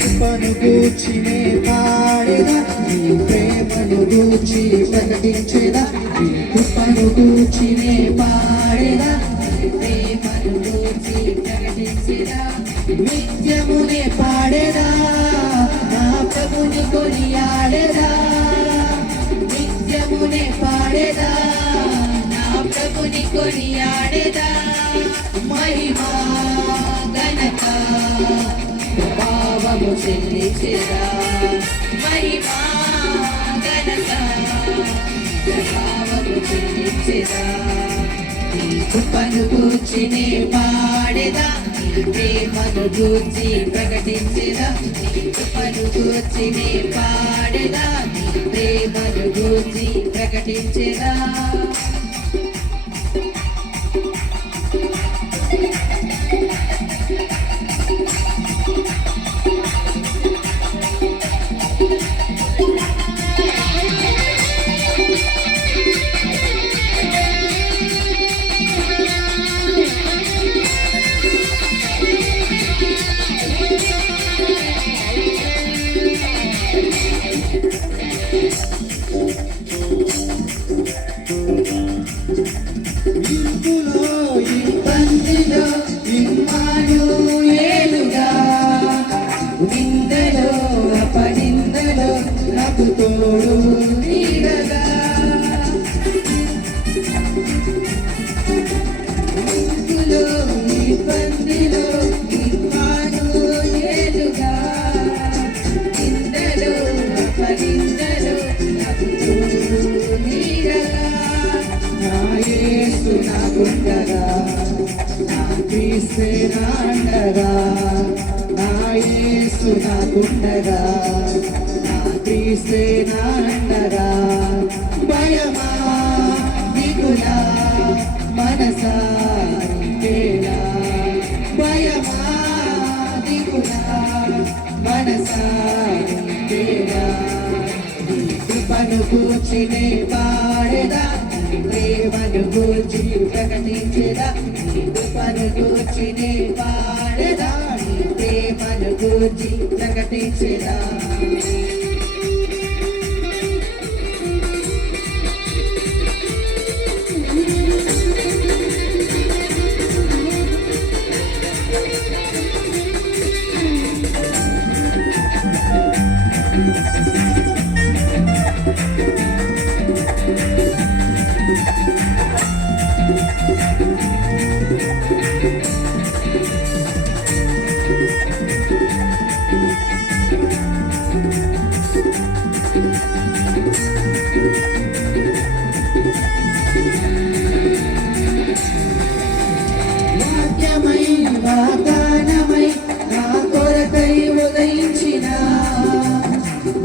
కృపను గూర్చినే పాడేదా, నీ ప్రేమను గూర్చి ప్రకటించేదా. నీ కృపను గూర్చినే పాడేదా, నీ ప్రేమను గూర్చి ప్రకటించేదా. నిత్యమునే పాడేదా, నా ప్రభుని కొనియాడేదా. నిత్యమునే పాడేదా, నా ప్రభుని కొనియాడేదా. మహిమా ఘనత భావము చెల్లించేదా. మహిమా ఘనత భావము చెల్లించేదా. నీ కృపను గూర్చినే పాడేదా, నీ ప్రేమను గూర్చి ప్రకటించేదా. నీ కృపను గూర్చినే పాడేదా, నీ ప్రేమను గూర్చి ప్రకటించేదా. ఇందులో ఇబ్బందిలో ఇమ్మానుయేలుగా, నిందలో అపనిందలో నాకు తోడు నీడగా. ఇందులో ఇబ్బందిలో ఇమ్మానుయేలుగా, నిందలో అపనిందలో నాకు తోడు నీడగా. నా యేసు నాకుండగా, నా క్రీస్తే నాండగా. నా యేసు నాకుండగా, నా క్రీస్తే నాండగా. భయమా దిగులా మనసా నీకేలా. భయమా దిగులా మనసా నీకేలా. నీ కృపను గూర్చినే పాడేదా, నీ ప్రేమను గూర్చి ప్రకటించేదా. నీ కృపను గూర్చినే పాడేదా, నీ ప్రేమను గూర్చి ప్రకటించేదా. వాక్యమై వాగ్దానమై నా కొరకై ఉదయించిన,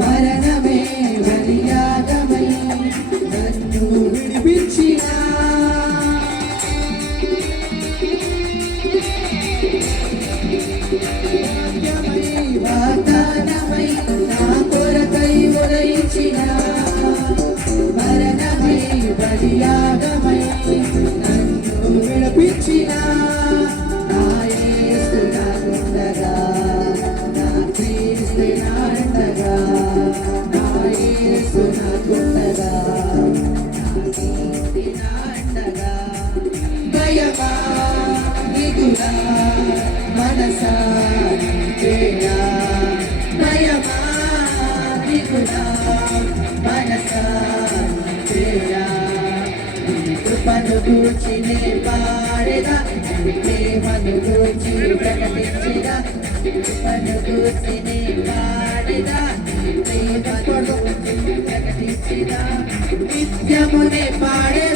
మరణమే బలియాగమై నన్ను విడిపించిన. వాక్యమై వాగ్దానమై నా కొరకై ఉదయించిన, మరణమే బలియాగమై నన్ను విడిపించిన. నా యేసు నాకుండగా, నా క్రీస్తే నాండగా. నా యేసు నాకుండగా, నా క్రీస్తే నాండగా. భయమా దిగులా మనసా నీకేలా. భయమా దిగులా మనసా నీకేలా. నీ కృపను గూర్చినే పాడేదా, నీ ప్రేమను గూర్చి ప్రకటించేదా. నీ కృపను గూర్చినే పాడేదా, నీ ప్రేమను గూర్చి ప్రకటించేదా. నిత్యమునే పాడేదా.